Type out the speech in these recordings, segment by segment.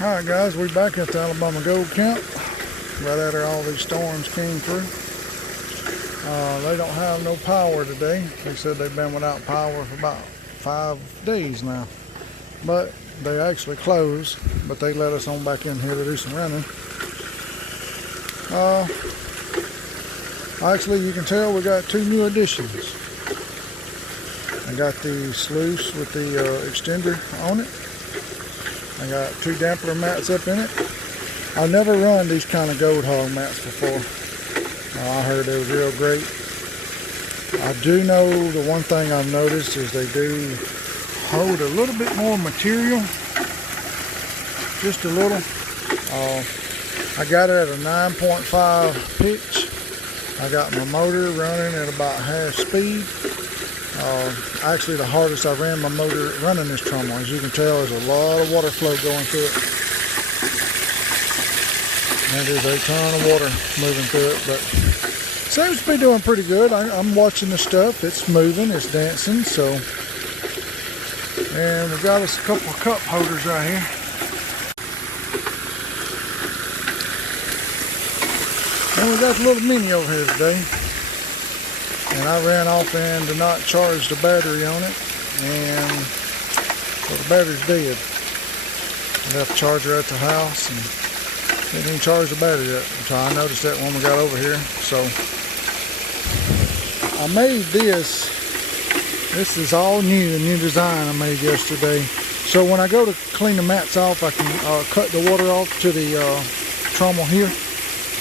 Alright guys, we're back at the Alabama Gold Camp. Right after all these storms came through. They don't have no power today. They said they've been without power for about 5 days now. But they actually closed, but they let us on back in here to do some running. Actually, you can tell we got 2 new additions. I got the sluice with the extender on it. I got 2 damper mats up in it. I've never run these kind of gold hog mats before. I heard they was real great. I do know the one thing I've noticed is they do hold a little bit more material. Just a little. I got it at a 9.5 pitch. I got my motor running at about half speed. Actually, the hardest I ran my motor running this trommel. As you can tell, there's a lot of water flow going through it. And there's a ton of water moving through it, but seems to be doing pretty good. I'm watching the stuff. It's moving, it's dancing, so. And we got us a couple of cup holders right here. And we got the little mini over here today. And I ran off and did not charge the battery on it, and so the battery's dead. I left the charger at the house and didn't even charge the battery yet. So I noticed that when we got over here. So I made this. This is all new, a new design I made yesterday. So when I go to clean the mats off, I can cut the water off to the trommel here.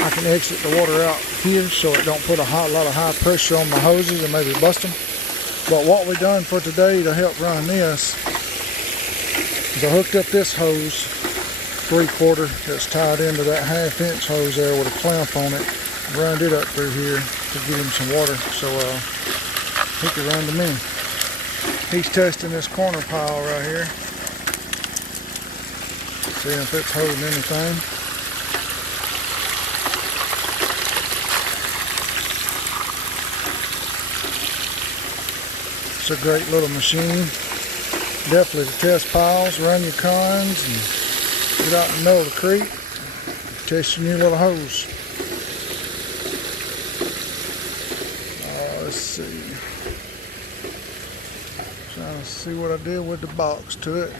I can exit the water out here so it don't put a lot of high pressure on my hoses and maybe bust them. But what we done for today to help run this is I hooked up this hose 3/4 that's tied into that 1/2-inch hose there with a clamp on it. Run it up through here to give him some water so he can run the mini. He's testing this corner pile right here. Seeing if it's holding anything. It's a great little machine. Definitely to test piles, run your cons, and get out in the middle of the creek, test your new little hose. Let's see. Trying to see what I did with the box to it.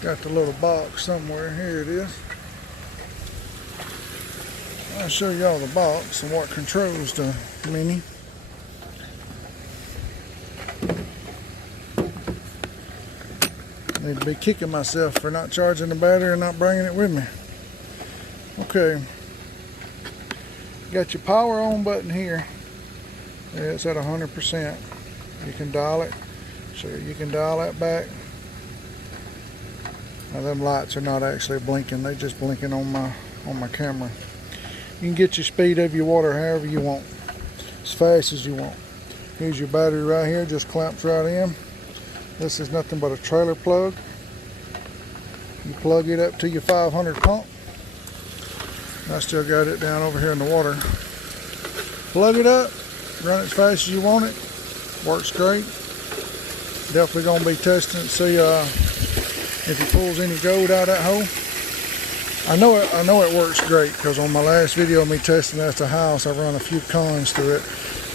Got the little box somewhere. Here it is. I'll show y'all the box and what controls the mini. Need to be kicking myself for not charging the battery and not bringing it with me. Okay. Got your power on button here. It's at 100%. You can dial it. So you can dial that back. Now them lights are not actually blinking. They're just blinking on my camera. You can get your speed of your water however you want, as fast as you want. Here's your battery right here, just clamps right in. This is nothing but a trailer plug. You plug it up to your 500 pump. I still got it down over here in the water. Plug it up, run it as fast as you want it. Works great. Definitely gonna be testing it, see if it pulls any gold out of that hole. I know it works great because on my last video of me testing at the house, I run a few cons through it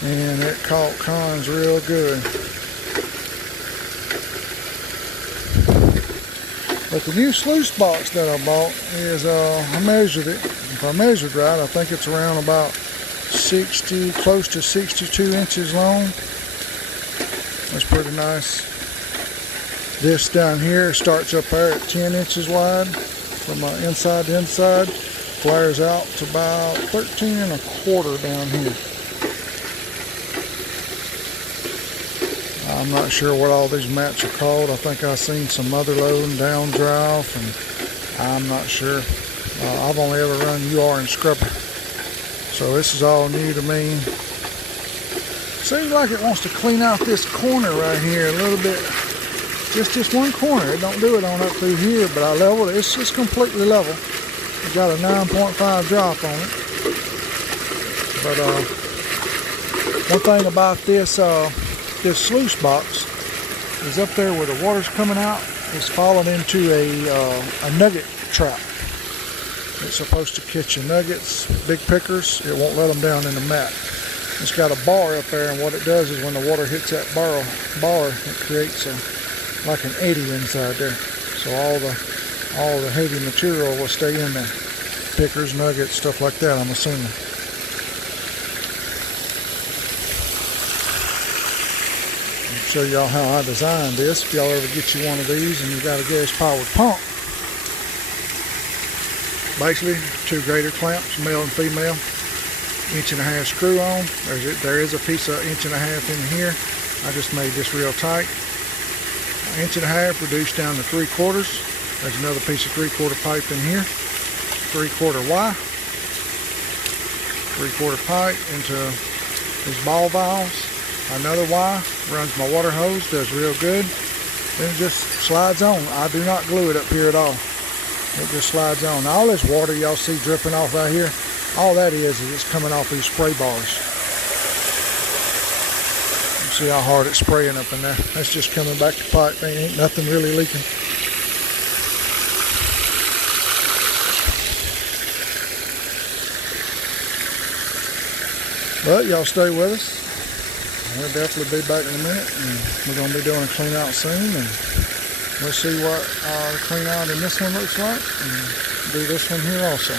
and it caught cons real good. But the new sluice box that I bought is, I measured it. If I measured right, I think it's around about 60, close to 62 inches long. That's pretty nice. This down here starts up there at 10 inches wide. From inside to inside, flares out to about 13 1/4 down here. I'm not sure what all these mats are called. I think I've seen some mother load and down draft, and I'm not sure. I've only ever run UR and scrubber, so this is all new to me. Seems like it wants to clean out this corner right here a little bit. Just this one corner. It don't do it on up through here, but I leveled it. It's just completely level. It got a 9.5 drop on it. But one thing about this this sluice box is up there where the water's coming out. It's fallen into a nugget trap. It's supposed to catch your nuggets, big pickers. It won't let them down in the mat. It's got a bar up there, and what it does is when the water hits that bar, it creates like an eddy inside there. So all the heavy material will stay in there. Pickers, nuggets, stuff like that, I'm assuming. I'll show y'all how I designed this. If y'all ever get you one of these and you got a gas-powered pump, basically 2 grater clamps, male and female, 1.5" screw on. There is a piece of 1.5" in here. I just made this real tight. 1.5" reduced down to 3/4. There's another piece of 3/4 pipe in here. 3/4 Y. 3/4 pipe into these ball valves. Another Y runs my water hose, does real good. Then it just slides on. I do not glue it up here at all. It just slides on. Now, all this water y'all see dripping off right here, all that is it's coming off these spray bars. You see how hard it's spraying up in there. That's just coming back to pipe. There ain't nothing really leaking. But y'all stay with us. We'll definitely be back in a minute, and we're going to be doing a clean out soon, and we'll see what the clean out in this one looks like, and do this one here also.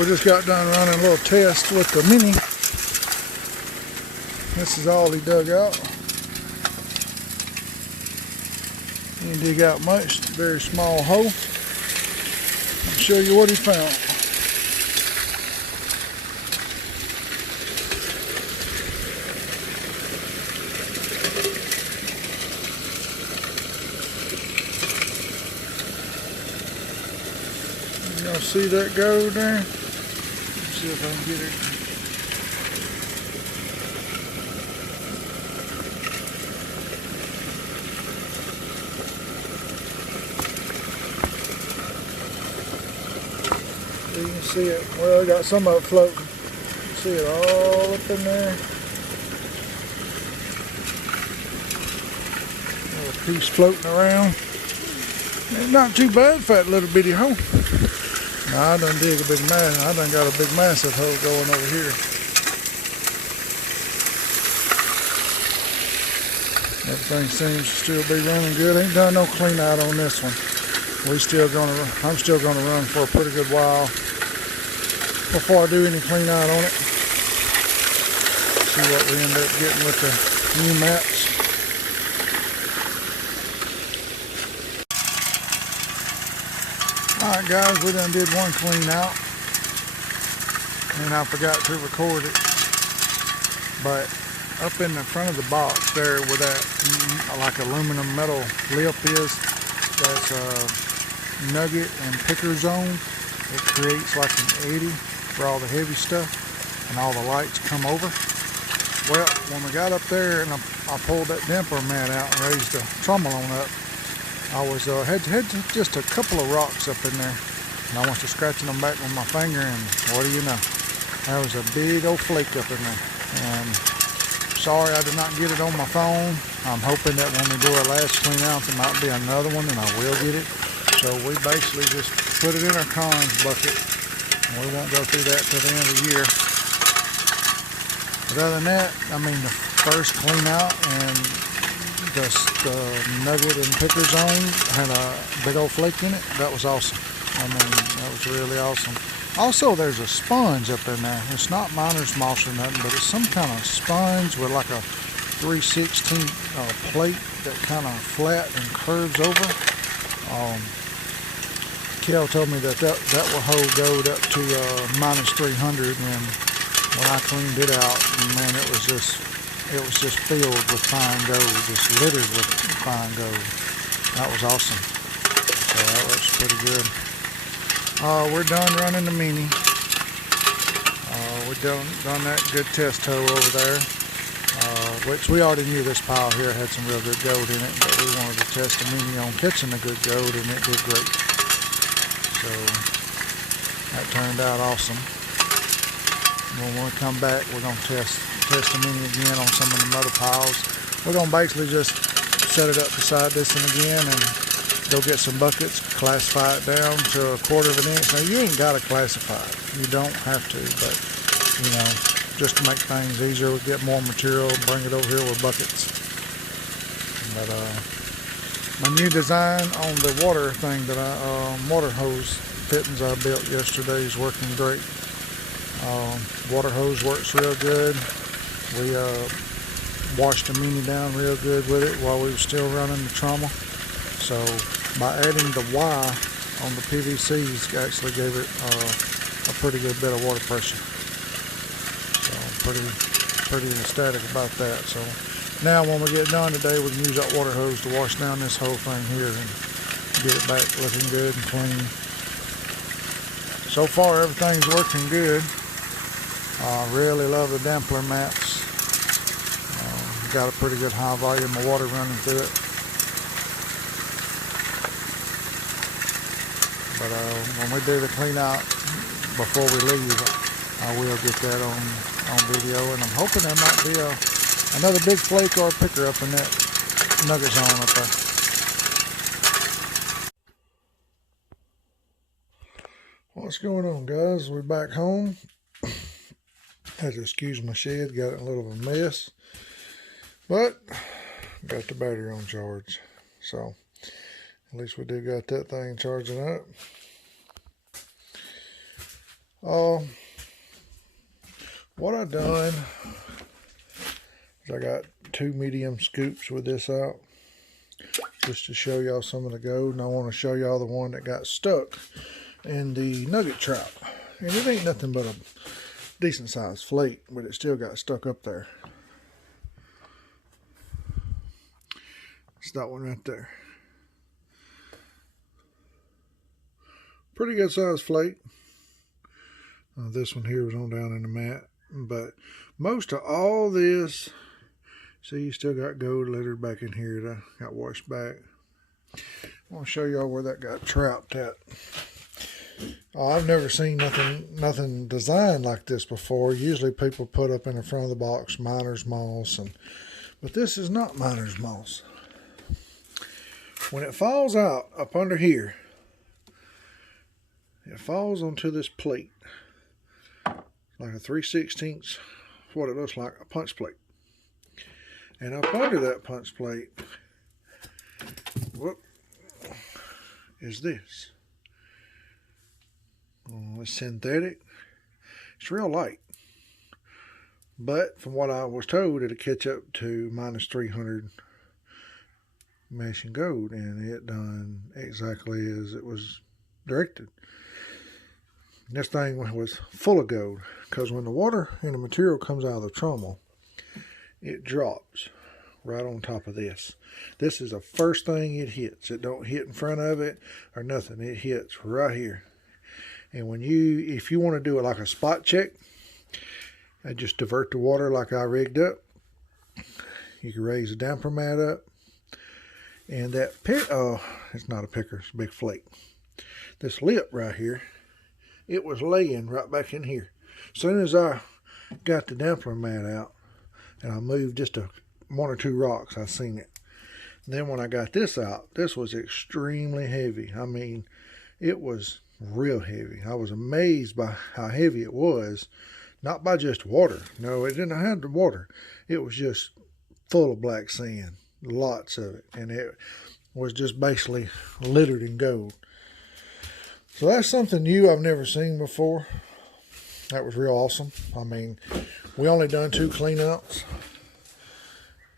We just got done running a little test with the Mini. This is all he dug out. He didn't dig out much, very small hole. I'll show you what he found. Y'all see that go there? Let's see if I can get it. You can see it. Well, I got some of it floating. You can see it all up in there. Little piece floating around. It's not too bad for that little bitty hole. Now, I done dig a big mass. I done got a big massive hole going over here. Everything seems to still be running good. Ain't done no clean out on this one. I'm still gonna run for a pretty good while before I do any clean out on it. See what we end up getting with the new mats. Alright guys, we done did one clean out, and I forgot to record it, but up in the front of the box there where that like aluminum metal lip is, that's a nugget and picker zone. It creates like an eddy for all the heavy stuff, and all the lights come over. Well, when we got up there and I pulled that damper mat out and raised the trommelon up, I was had just a couple of rocks up in there, and I went to scratching them back with my finger, and what do you know? There was a big old flake up in there. And sorry I did not get it on my phone. I'm hoping that when we do our last clean out, there might be another one, and I will get it. So we basically just put it in our cons bucket, and we won't go through that till the end of the year. But other than that, I mean, the first clean out and the nugget and picker zone had a big old flake in it. That was awesome. I mean, that was really awesome. Also, there's a sponge up in there. It's not miner's moss or nothing, but it's some kind of sponge with like a 3/16 plate that kind of flat and curves over. Kel told me that hole goed up to -300, and when I cleaned it out, man, it was just filled with fine gold, just littered with fine gold. That was awesome. So that looks pretty good. We're done running the Mini. We've done that good test hole over there, which we already knew this pile here had some real good gold in it, but we wanted to test the Mini on catching the good gold, and it did great. So that turned out awesome. When we come back, we're going to test them in again on some of the other piles. We're going to basically just set it up beside this one again and go get some buckets, classify it down to 1/4 of an inch. Now, you ain't got to classify it. You don't have to, but, you know, just to make things easier, we'll get more material, bring it over here with buckets. But my new design on the water thing that water hose fittings I built yesterday is working great. Water hose works real good. We washed the Mini down real good with it while we were still running the trauma. So by adding the Y on the PVCs actually gave it a pretty good bit of water pressure. So pretty ecstatic about that. So now when we get done today, we can use that water hose to wash down this whole thing here and get it back looking good and clean. So far everything's working good. I really love the Dampler mats. Got a pretty good high volume of water running through it. But when we do the clean out before we leave, I will get that on video, and I'm hoping there might be another big flake or a picker up in that nugget zone up there. What's going on, guys? We're back home. Had to excuse my shed, got it in a little of a mess, but got the battery on charge, so at least we do got that thing charging up. What I done is I got 2 medium scoops with this out just to show y'all some of the gold, and I want to show y'all the one that got stuck in the nugget trap. And it ain't nothing but a decent sized flake, but it still got stuck up there. It's that one right there. Pretty good sized flake. This one here was on down in the mat, but most of all this, see, you still got gold littered back in here that got washed back. I want to show y'all where that got trapped at. I've never seen nothing designed like this before. Usually people put up in the front of the box miner's moss, but this is not miner's moss. When it falls out up under here, it falls onto this plate, like a 3/16, what it looks like, a punch plate. And up under that punch plate, whoop, is this. It's synthetic. It's real light. But from what I was told, it'll catch up to -300 mesh and gold, and it done exactly as it was directed. This thing was full of gold, because when the water and the material comes out of the trommel, it drops right on top of this. This is the first thing it hits. It don't hit in front of it or nothing. It hits right here. And when if you want to do it like a spot check, and just divert the water like I rigged up, you can raise the damper mat up, and that it's not a picker, it's a big flake. This lip right here, it was laying right back in here. As soon as I got the damper mat out and I moved just 1 or 2 rocks, I seen it. And then when I got this out, this was extremely heavy. I mean, it was real heavy. I was amazed by how heavy it was. Not by just water. No, it didn't have the water. It was just full of black sand. Lots of it. And it was just basically littered in gold. So that's something new I've never seen before. That was real awesome. I mean, we only done 2 cleanouts,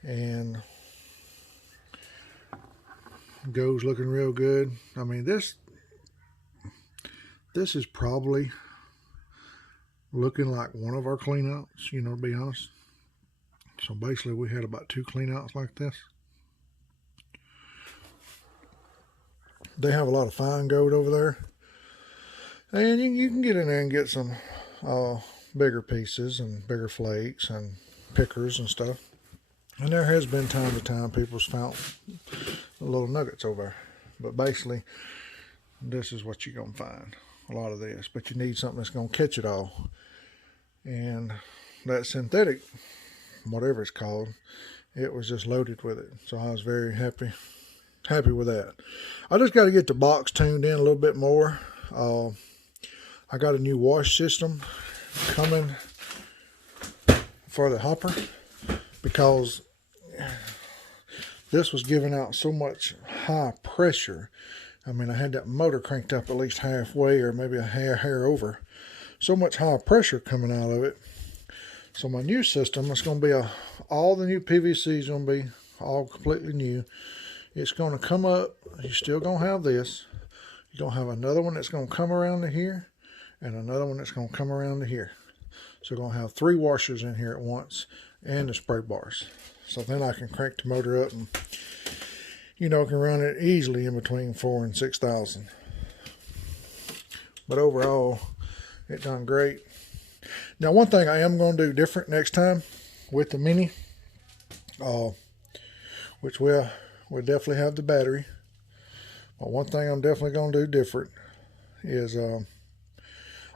and gold's looking real good. I mean, this is probably looking like one of our cleanouts, you know, to be honest. So basically we had about 2 cleanouts like this. They have a lot of fine gold over there. And you can get in there and get some bigger pieces and bigger flakes and pickers and stuff. And there has been time to time people's found little nuggets over there. But basically, this is what you're going to find. A lot of this. But you need something that's going to catch it all. and that synthetic, whatever it's called, it was just loaded with it. So I was very happy with that. I just got to get the box tuned in a little bit more. I got a new wash system coming for the hopper, because this was giving out so much high pressure. I mean, I had that motor cranked up at least halfway, or maybe a hair over. So much high pressure coming out of it. So my new system, it's going to be all the new PVC is going to be all completely new. It's going to come up. You're still going to have this. You're going to have another one that's going to come around to here, and another one that's going to come around to here. So we're going to have 3 washers in here at once, and the spray bars. So then I can crank the motor up and, you know, can run it easily in between 4,000 and 6,000. But overall, it done great. Now, one thing I am going to do different next time with the Mini, which we'll definitely have the battery. But one thing I'm definitely going to do different is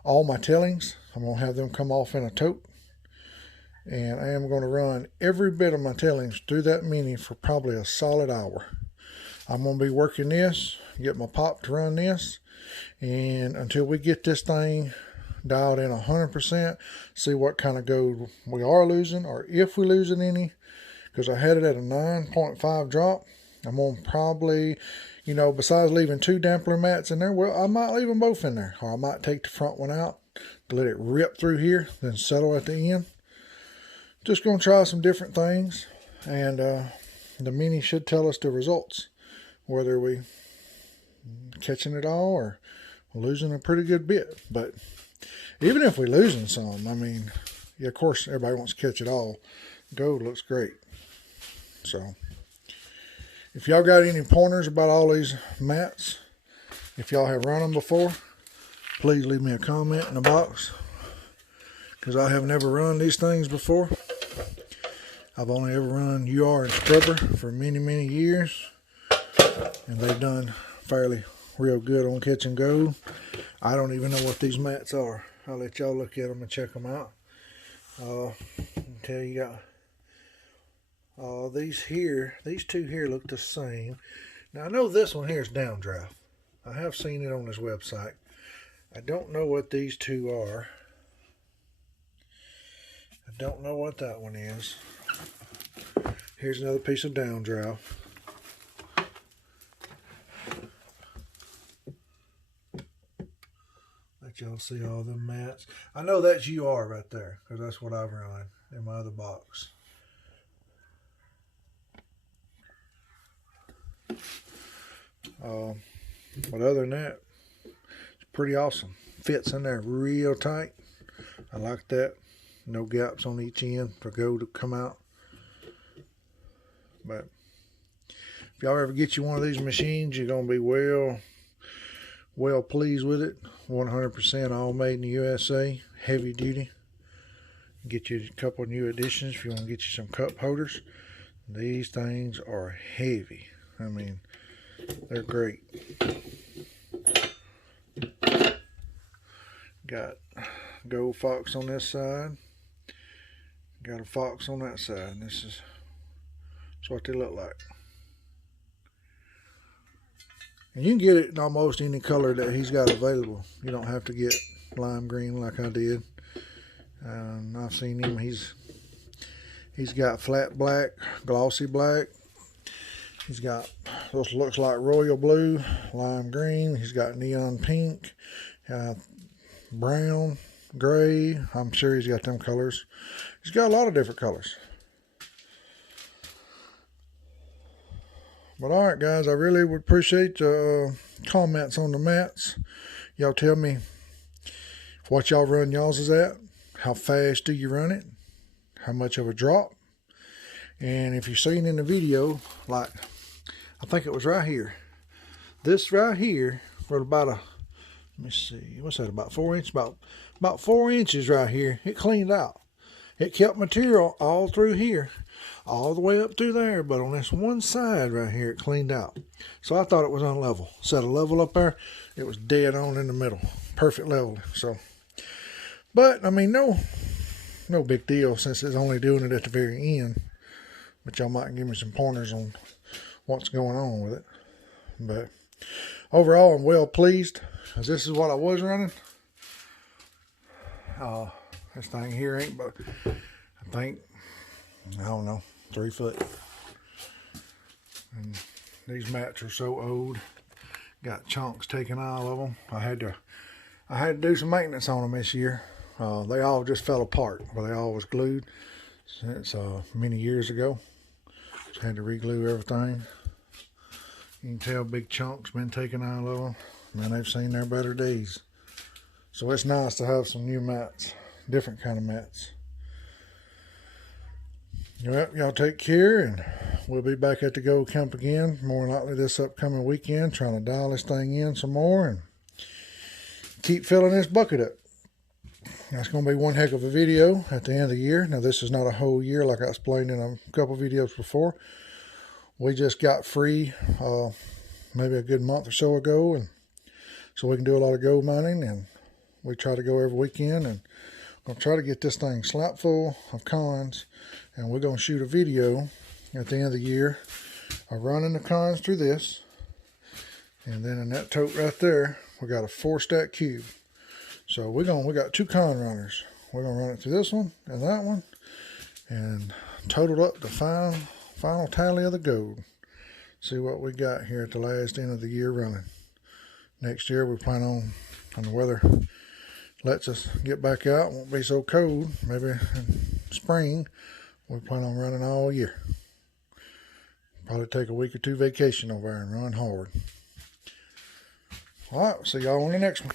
all my tailings, I'm going to have them come off in a tote. And I am going to run every bit of my tailings through that Mini for probably a solid hour. I'm going to be working this, get my pop to run this, and until we get this thing dialed in 100%, see what kind of gold we are losing, or if we losing any, because I had it at a 9.5 drop. I'm going to probably, you know, besides leaving 2 dampener mats in there, well, I might leave them both in there, or I might take the front one out to let it rip through here, then settle at the end. Just going to try some different things, and the Mini should tell us the results, whether we catching it all or losing a pretty good bit. But even if we're losing some, I mean, yeah, of course, everybody wants to catch it all. Gold looks great. So, if y'all got any pointers about all these mats, if y'all have run them before, please leave me a comment in the box, because I have never run these things before. I've only ever run UR and Scrubber for many, many years, and they've done fairly real good on catching gold. I don't even know what these mats are. I'll let y'all look at them and check them out. Okay, you got these two here look the same. Now I know this one here is downdraft. I have seen it on this website. I don't know what these two are. I don't know what that one is. Here's another piece of downdraft. Let y'all see all the mats. I know that's UR right there, because that's what I've run in my other box. But other than that, it's pretty awesome. Fits in there real tight. I like that. No gaps on each end for gold to come out. But if y'all ever get you one of these machines, you're going to be well pleased with it. 100% all made in the USA, heavy duty. Get you a couple of new additions if you want to get you some cup holders. These things are heavy. I mean, they're great. Got gold fox on this side. Got a fox on that side. And this is what they look like. And you can get it in almost any color that he's got available. You don't have to get lime green like I did. I've seen him. He's got flat black, glossy black. He's got this looks like royal blue, lime green. He's got neon pink, brown, gray. I'm sure he's got them colors. He's got a lot of different colors. But alright guys, I really would appreciate comments on the mats. Y'all tell me what y'all run y'all's is at. How fast do you run it? How much of a drop? And if you've seen in the video, like I think it was right here. This right here for about let me see, what's that, about 4 inches? About 4 inches right here. It cleaned out. It kept material all through here, all the way up through there, but on this one side right here, it cleaned out. So I thought it was unlevel. Set a level up there, it was dead on in the middle. Perfect level. So, but I mean, no no big deal since it's only doing it at the very end. But y'all might give me some pointers on what's going on with it. But overall, I'm well pleased, because this is what I was running. This thing here ain't but, I think, I don't know, 3 foot. And these mats are so old, got chunks taken all of them. I had to do some maintenance on them this year. They all just fell apart, but they all was glued since many years ago. Just had to re-glue everything. You can tell big chunks been taken out of them. Man, they've seen their better days. So it's nice to have some new mats, different kind of mats. Well, y'all take care, and we'll be back at the Gold Camp again, more likely this upcoming weekend, trying to dial this thing in some more and keep filling this bucket up. That's going to be one heck of a video at the end of the year. Now, this is not a whole year like I explained in a couple videos before. We just got free maybe a good month or so ago, and so we can do a lot of gold mining, and we try to go every weekend, and I'm going to try to get this thing slap full of cons, and we're going to shoot a video at the end of the year of running the cons through this. And then in that tote right there, we got a 4-stack cube. So we got 2 con runners. We're going to run it through this one and that one, and total up the final tally of the gold. See what we got here at the last end of the year running. Next year we plan on the weather lets us get back out, won't be so cold, maybe in spring, we plan on running all year. Probably take a week or 2 vacation over there and run hard. Alright, see y'all on the next one.